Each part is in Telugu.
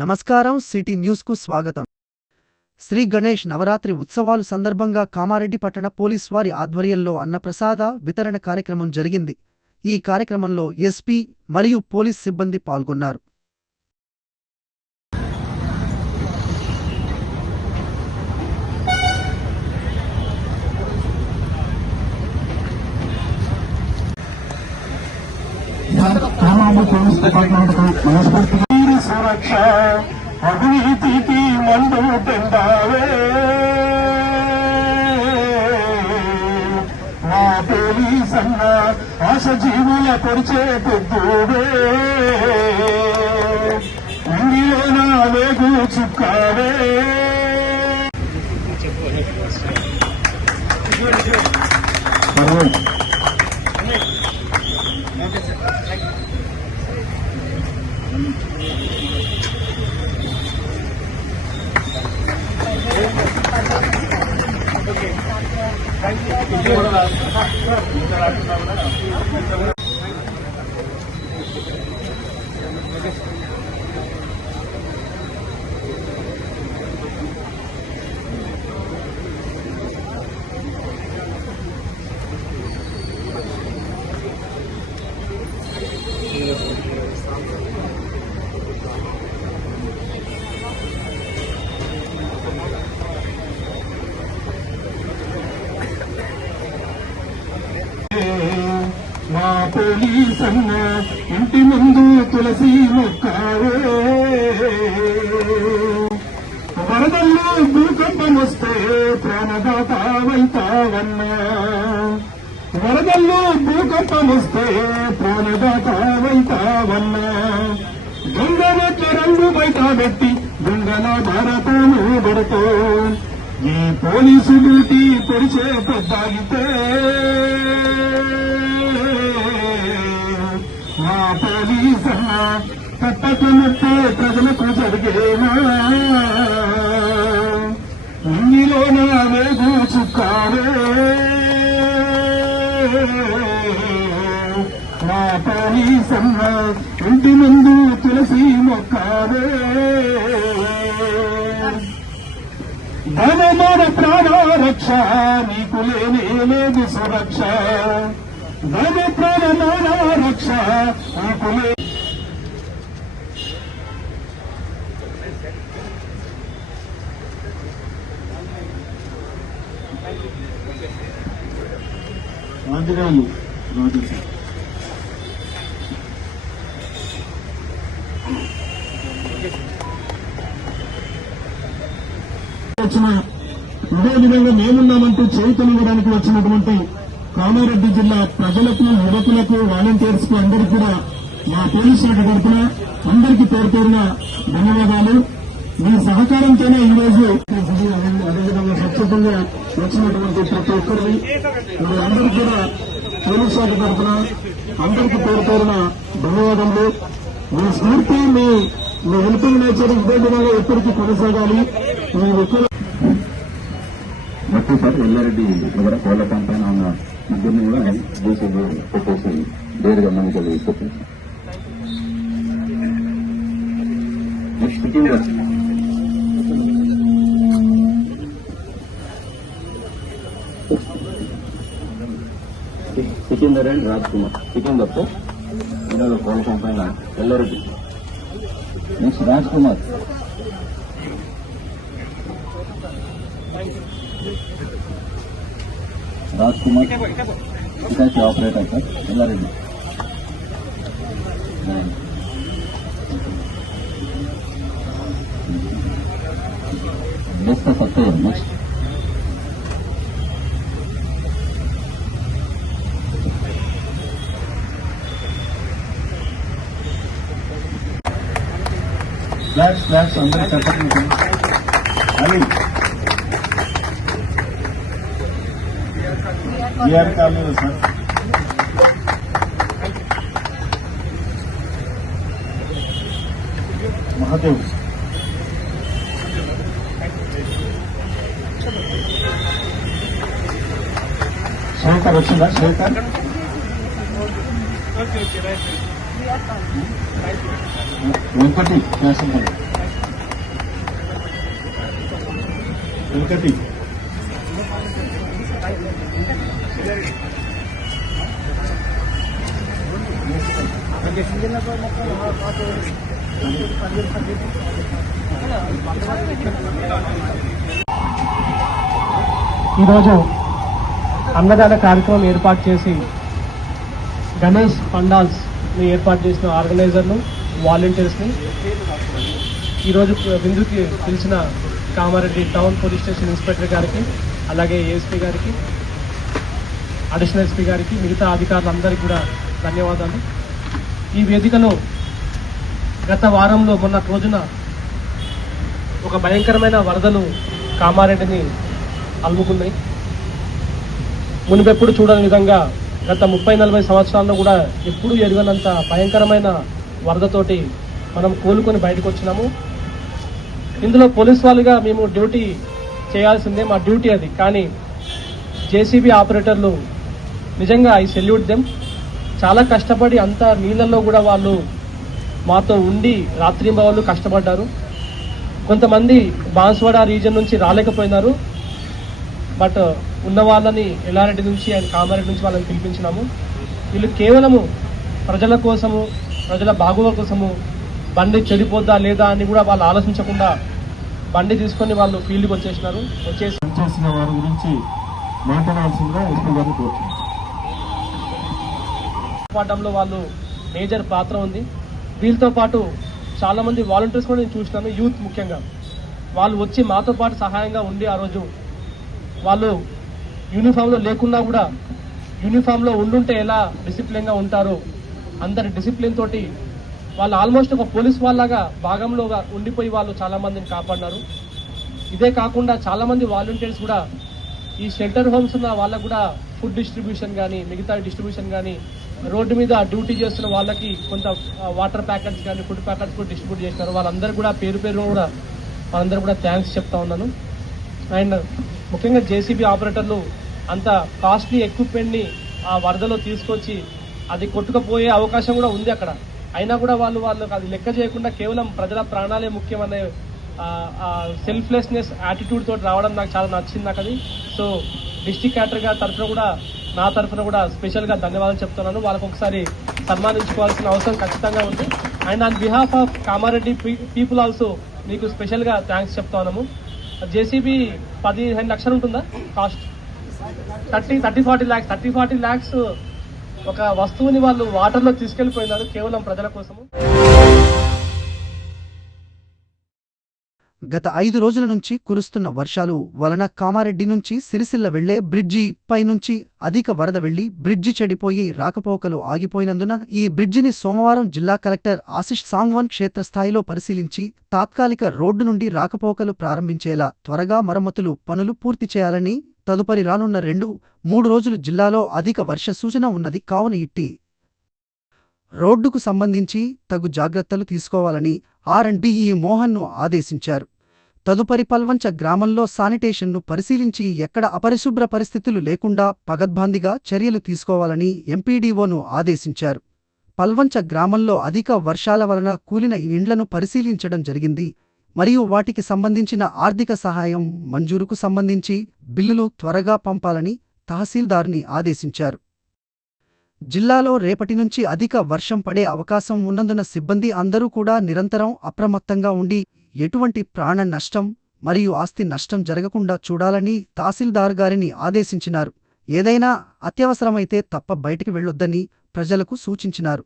నమస్కారం. సిటీ న్యూస్ కు స్వాగతం. శ్రీ గణేష్ నవరాత్రి ఉత్సవాలు సందర్భంగా కామారెడ్డి పట్టణ పోలీస్ వారి ఆధ్వర్యంలో అన్నప్రసాద వితరణ కార్యక్రమం జరిగింది. ఈ కార్యక్రమంలో ఎస్పీ మరియు పోలీస్ సిబ్బంది పాల్గొన్నారు. సురక్ష అవినీతికి మండు పెందావే నా పోలీస్ అన్న ఆశ జీవుల పరిచే పొద్దువే ఇండిలో నా వేగు చుక్కావే మా పోలీస్ అన్న ఇంటి ముందు తులసి మొక్కావే వరదల్లో భూకంపం వస్తే ప్రాణదాతావైతావన్నా వరదల్లో భూకంపం వస్తే ప్రాణదాతావైతావన్నా గంగనట్ల రంగు బయట పెట్టి గంగన భారతాను పెడుతూ ఈ పోలీసు డ్యూటీ పొడిచే పొద్దాగితే మా పోలీస్ అన్న తప్పకున్నట్టే ప్రజలకు జరిగేనా ఇంగిలో నా వేగు చుక్కావే మా పోలీస్ అన్న ఇంటి ముందు తులసి మొక్కావే ధనమాన ప్రాణ రక్ష నీకు లేనే లేదు సురక్ష ధన ప్రాణమాన రక్ష నీకు రాజుగారు రాజు వచ్చిన ఇదే విధంగా మేమున్నామంటూ చేయుతనివ్వడానికి వచ్చినటువంటి కామారెడ్డి జిల్లా ప్రజలకు యువకులకు వాలంటీర్స్ కు అందరికీ కూడా మా పోలీస్ శాఖ తరఫున అందరికీ పేరు పేరున ధన్యవాదాలు. మీ సహకారంతోనే ఈ రోజు అదేవిధంగా స్వచ్ఛతంగా వచ్చినటువంటి ప్రతి ఒక్కరిని అందరికీ కూడా పోలీస్ శాఖ తరఫున అందరికీ పేరు పేరున ధన్యవాదములు. మీ స్ఫూర్తి మీ హెల్పింగ్ నేచర్ ఇదే విధంగా ఎప్పటికీ కొనసాగాలి. మీ ఒక్కరు ఒక్కసారి ఎల్లారెడ్డి దగ్గర కోళ్ల పైన ఉన్న ముగ్గురిని కూడా చేసి పెట్టేసి వేరుగా మనకి పెట్టేసి నెక్స్ట్ సికిందర్ అండ్ రాజ్ కుమార్ సికిందర్ ఇందులో కోళ్ల పైన Ellareddy next Raj Kumar Hitachi operator sir Ellareddy next Sattaiah next flats అందరూ చెప్పండి అది BR colony sir Mahadev Shekhar వచ్చిందా శేఖర్ వెంకటి వెంకటి ఈరోజు అన్నదాన కార్యక్రమం ఏర్పాటు చేసి గణేష్ పండాల్స్ని ఏర్పాటు చేసిన ఆర్గనైజర్లు వాలంటీర్స్ని ఈరోజు విందుకి పిలిచిన Kamareddy town police station inspector గారికి, అలాగే ఏఎస్పీ గారికి, అడిషనల్ ఎస్పీ గారికి, మిగతా అధికారులందరికీ కూడా ధన్యవాదాలు. ఈ వేదికలో గత వారంలో మొన్న రోజున ఒక భయంకరమైన వరదలు కామారెడ్డిని అలుముకున్నాయి. మునుపెప్పుడు చూడని విధంగా గత 30-40 సంవత్సరాల్లో కూడా ఎప్పుడూ ఎరుగనంత భయంకరమైన వరదతోటి మనం కోలుకొని బయటకు వచ్చినాము. ఇందులో పోలీస్ వాళ్ళుగా మేము డ్యూటీ చేయాల్సిందే, మా డ్యూటీ అది. కానీ జేసీబీ ఆపరేటర్లు నిజంగా ఐ సెల్యూట్ దెమ్. చాలా కష్టపడి అంత నీళ్ళల్లో కూడా వాళ్ళు మాతో ఉండి రాత్రింబవళ్ళు కష్టపడ్డారు. కొంతమంది బాన్స్వాడ రీజన్ నుంచి రాలేకపోయినారు, బట్ ఉన్న వాళ్ళని ఎల్లారెడ్డి నుంచి అండ్ కామారెడ్డి నుంచి వాళ్ళని పిలిపించినాము. వీళ్ళు కేవలము ప్రజల కోసము, ప్రజల బాగోగుల కోసము బండి చెడిపోద్దా లేదా అని కూడా వాళ్ళు ఆలోచించకుండా బండి తీసుకొని వాళ్ళు ఫీల్డ్కి వచ్చేసినారు. చేసిన వారి గురించి మాట్లాడాల్సిందిగా ఎస్పీ గారిని కోరుతున్నాను. పాఠంలో వాళ్ళు మేజర్ పాత్ర ఉంది. వీళ్ళతో పాటు చాలా మంది వాలంటీర్స్ కూడా నేను చూసినాను, యూత్ ముఖ్యంగా. వాళ్ళు వచ్చి మాతో పాటు సహాయంగా ఉండి ఆ రోజు వాళ్ళు యూనిఫామ్లో లేకున్నా కూడా యూనిఫామ్లో ఉండుంటే ఎలా డిసిప్లిన్గా ఉంటారో అందరి డిసిప్లిన్ తోటి వాళ్ళు ఆల్మోస్ట్ ఒక పోలీస్ వాళ్ళగా భాగంలో ఉండిపోయి వాళ్ళు చాలా మందిని కాపాడినారు. ఇదే కాకుండా చాలా మంది వాలంటీర్స్ కూడా ఈ షెల్టర్ హోమ్స్ ఉన్న వాళ్ళకు కూడా ఫుడ్ డిస్ట్రిబ్యూషన్ కానీ, మిగతా డిస్ట్రిబ్యూషన్ కానీ, రోడ్డు మీద డ్యూటీ చేస్తున్న వాళ్ళకి కొంత వాటర్ ప్యాకెట్స్ కానీ, ఫుడ్ ప్యాకెట్స్ కూడా డిస్ట్రిబ్యూట్ చేసినారు. వాళ్ళందరూ కూడా పేరు కూడా వాళ్ళందరూ కూడా థ్యాంక్స్ చెప్తా ఉన్నాను. అండ్ ముఖ్యంగా జేసీబీ ఆపరేటర్లు అంత కాస్ట్లీ ఎక్విప్మెంట్ని ఆ వరదలో తీసుకొచ్చి అది కొట్టుకుపోయే అవకాశం కూడా ఉంది అక్కడ. అయినా కూడా వాళ్ళు అది లెక్క చేయకుండా కేవలం ప్రజల ప్రాణాలే ముఖ్యమనే సెల్ఫ్లెస్నెస్ యాటిట్యూడ్ తోటి రావడం నాకు చాలా నచ్చింది నాకు అది. సో డిస్ట్రిక్ట్ కలెక్టర్ గారి తరఫున కూడా, నా తరఫున కూడా స్పెషల్గా ధన్యవాదాలు చెప్తున్నాను. వాళ్ళకు ఒకసారి సన్మానించుకోవాల్సిన అవసరం ఖచ్చితంగా ఉంది. And on behalf of Kamareddy people also మీకు స్పెషల్గా థ్యాంక్స్ చెప్తా ఉన్నాము. జేసీబీ 15 లక్షలు ఉంటుందా కాస్ట్? 30-40 ల్యాక్స్ ఒక వస్తువుని వాళ్ళు వాటర్లో తీసుకెళ్లిపోయినారు కేవలం ప్రజల కోసము. గత 5 రోజుల నుంచి కురుస్తున్న వర్షాలు వలన కామారెడ్డి నుంచి సిరిసిల్ల వెళ్లే బ్రిడ్జి పై నుంచి అధిక వరద వెళ్లి బ్రిడ్జి చెడిపోయి రాకపోకలు ఆగిపోయినందున ఈ బ్రిడ్జిని సోమవారం జిల్లా కలెక్టర్ ఆశిష్ సాంగ్వాన్ క్షేత్రస్థాయిలో పరిశీలించి తాత్కాలిక రోడ్డు నుండి రాకపోకలు ప్రారంభించేలా త్వరగా మరమ్మతులు పనులు పూర్తి చేయాలని, తదుపరి రానున్న 2-3 రోజులు జిల్లాలో అధిక వర్ష సూచన ఉన్నది కావున ఇట్టి రోడ్డుకు సంబంధించి తగు జాగ్రత్తలు తీసుకోవాలని ఆర్&బిఈ మోహన్ను ఆదేశించారు. తదుపరి పల్వంచ గ్రామంలో శానిటేషన్ను పరిశీలించి ఎక్కడ అపరిశుభ్ర పరిస్థితులు లేకుండా పగడ్బందీగా చర్యలు తీసుకోవాలని ఎంపీడీఓను ఆదేశించారు. పల్వంచ గ్రామంలో అధిక వర్షాల వలన కూలిన ఇండ్లను పరిశీలించడం జరిగింది మరియు వాటికి సంబంధించిన ఆర్థిక సహాయం మంజూరుకు సంబంధించి బిల్లులు త్వరగా పంపాలని తహసీల్దార్ని ఆదేశించారు. జిల్లాలో రేపటి నుంచి అధిక వర్షం పడే అవకాశం ఉన్నందున సిబ్బంది అందరూ కూడా నిరంతరం అప్రమత్తంగా ఉండి ఎటువంటి ప్రాణ నష్టం మరియు ఆస్తి నష్టం జరగకుండా చూడాలని తహసీల్దార్ గారిని ఆదేశించినారు. ఏదైనా అత్యవసరమైతే తప్ప బయటికి వెళ్లొద్దని ప్రజలకు సూచించినారు.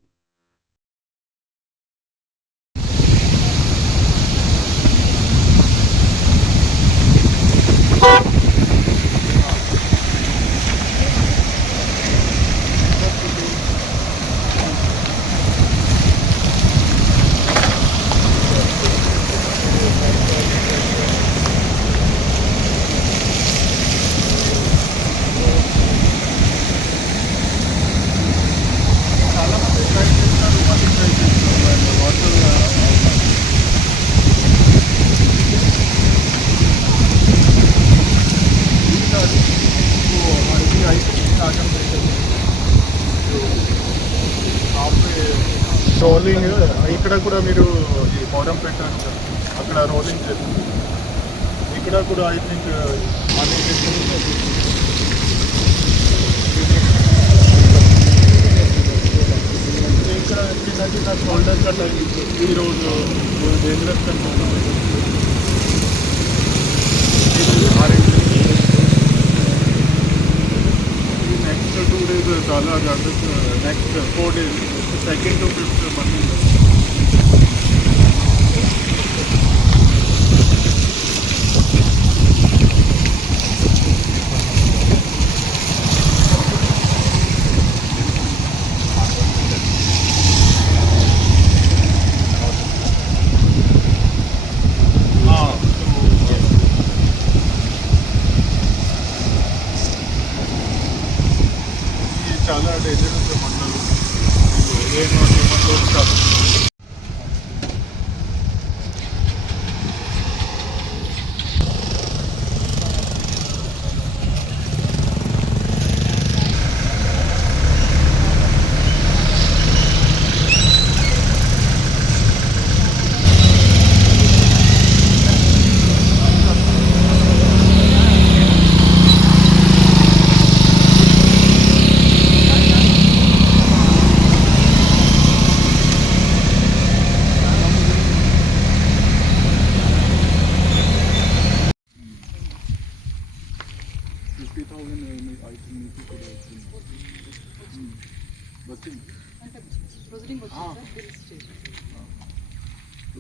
రోలింగ్ ఇక్కడ కూడా మీరు ఈ మోడం పెట్టారు, అక్కడ రోలింగ్ చేస్తుంది. మీకు ఇక్కడ కూడా ఐ థింక్ ఇక్కడ చిన్న చిన్న షోల్డర్ కట్ ఈ రోజు డేంజరస్ కనుకున్నాం. నెక్స్ట్ 2 days చాలా జాగ్రత్త. Next 4 days 2nd to 5th మళ్ళీ చాలా డేంజరస్ మండలు ఏమో కాదు.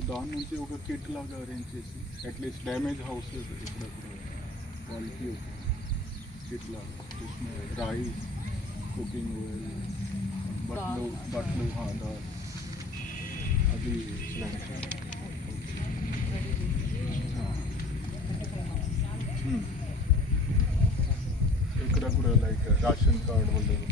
దాని నుంచి ఒక కిట్ లాగా అరేంజ్ చేసి అట్లీస్ట్ డ్యామేజ్ హౌస్ ఇక్కడ వాళ్ళకి కిట్ లాగా రైస్, కుకింగ్ ఆయిల్, బట్టలు దాల్ అది ఇక్కడ కూడా like ration card holder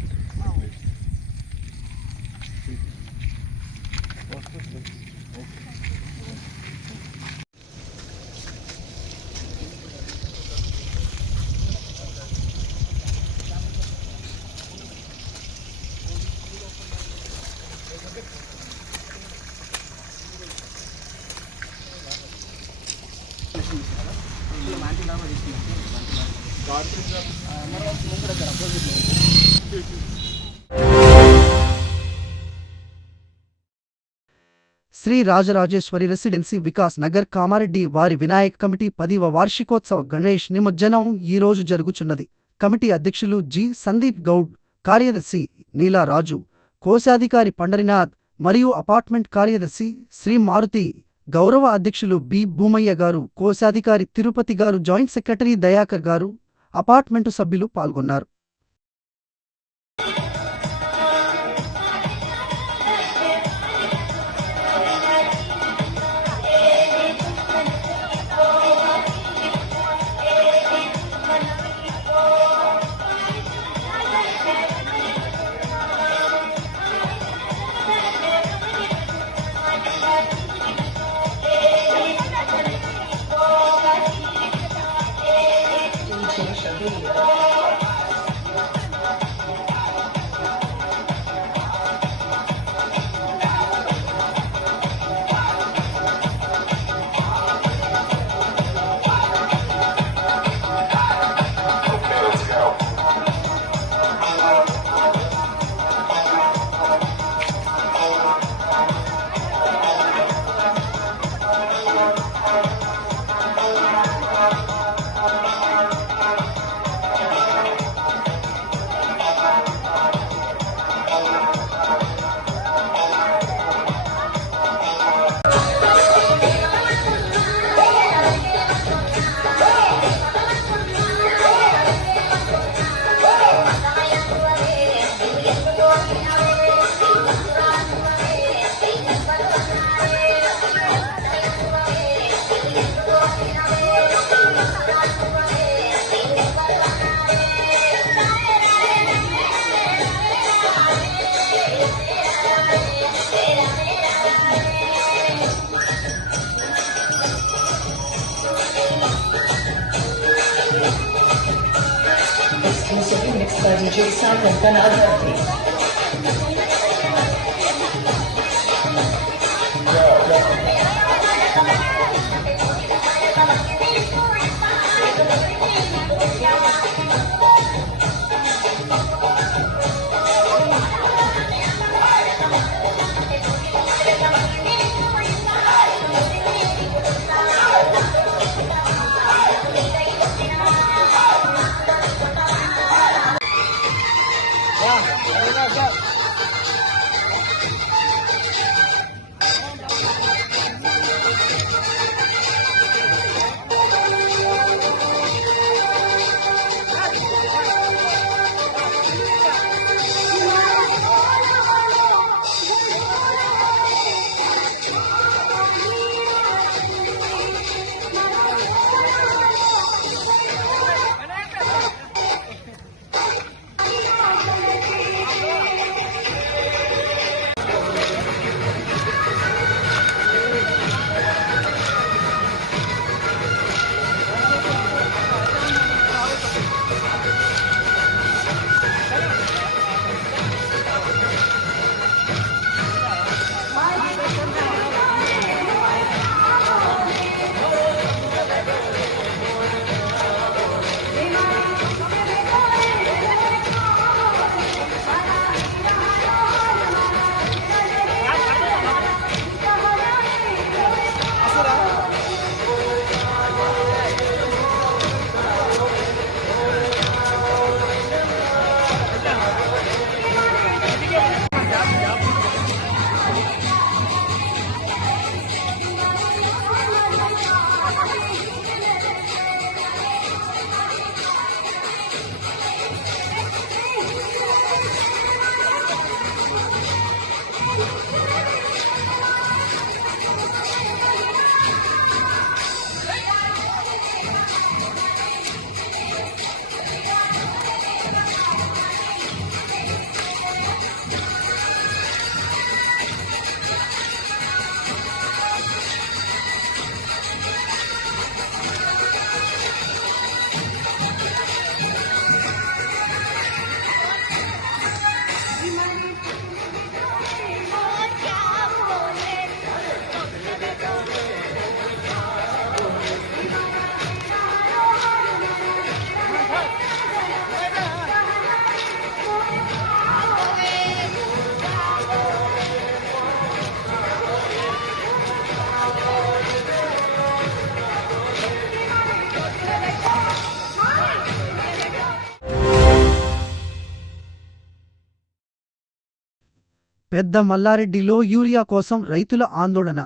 Shri Rajarajeshwari residency Vikas Nagar Kamareddy వారి వినాయక్ కమిటీ 10వ వార్షికోత్సవ గణేష్ నిమజ్జనం ఈ రోజు జరుగుచున్నది. కమిటీ అధ్యక్షులు జి సందీప్ గౌడ్, కార్యదర్శి నీలా రాజు, కోశాధికారి పండరినాథ్ మరియు అపార్ట్మెంట్ కార్యదర్శి శ్రీ మారుతి, గౌరవ అధ్యక్షులు బి భూమయ్య గారు, కోశాధికారి తిరుపతి గారు, జాయింట్ సెక్రటరీ దయాకర్ గారు, అపార్ట్మెంటు సభ్యులు పాల్గొన్నారు. Mixed by DJ Simon Banadati. Yeah. పెద్ద మల్లారెడ్డిలో యూరియా కోసం రైతుల ఆందోళన.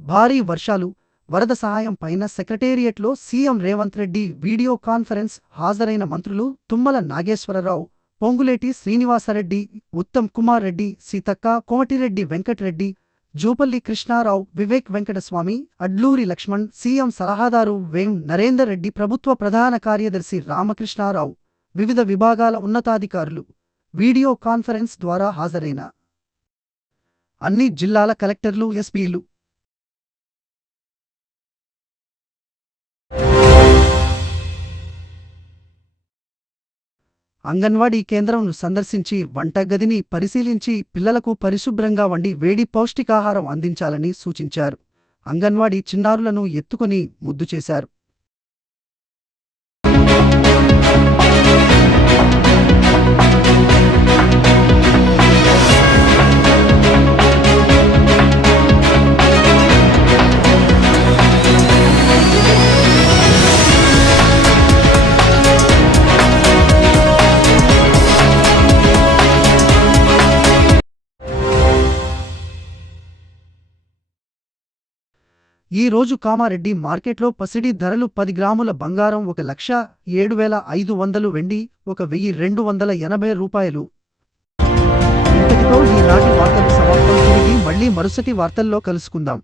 భారీ వర్షాలు, వరద సహాయం పైన సెక్రటేరియట్లో CM Revanth Reddy video conference. హాజరైన మంత్రులు తుమ్మల నాగేశ్వరరావు, పొంగులేటి శ్రీనివాసరెడ్డి, ఉత్తమ్ కుమార్ రెడ్డి, సీతక్క, కోమటిరెడ్డి వెంకటరెడ్డి, జూపల్లి కృష్ణారావు, వివేక్ వెంకటస్వామి, అడ్లూరి లక్ష్మణ్, సీఎం సలహాదారు వేం నరేందర్ రెడ్డి, ప్రభుత్వ ప్రధాన కార్యదర్శి రామకృష్ణారావు, వివిధ విభాగాల ఉన్నతాధికారులు వీడియో కాన్ఫరెన్స్ ద్వారా హాజరైన అన్ని జిల్లాల కలెక్టర్లు, ఎస్పీలు, అంగన్వాడీ కేంద్రంను సందర్శించి వంటగదిని పరిశీలించి పిల్లలకు పరిశుభ్రంగా వండి వేడి పౌష్టికాహారం అందించాలని సూచించారు. అంగన్వాడీ చిన్నారులను ఎత్తుకొని ముద్దు చేశారు. ఈ రోజు కామారెడ్డి మార్కెట్లో పసిడి ధరలు 10 గ్రాముల బంగారం 1,07,500, వెండి 1,280 రూపాయలు. ఇంతటితో ఈనాటి వార్తలు సమాప్తం. తిరిగి మళ్ళీ మరుసటి వార్తల్లో కలుసుకుందాం.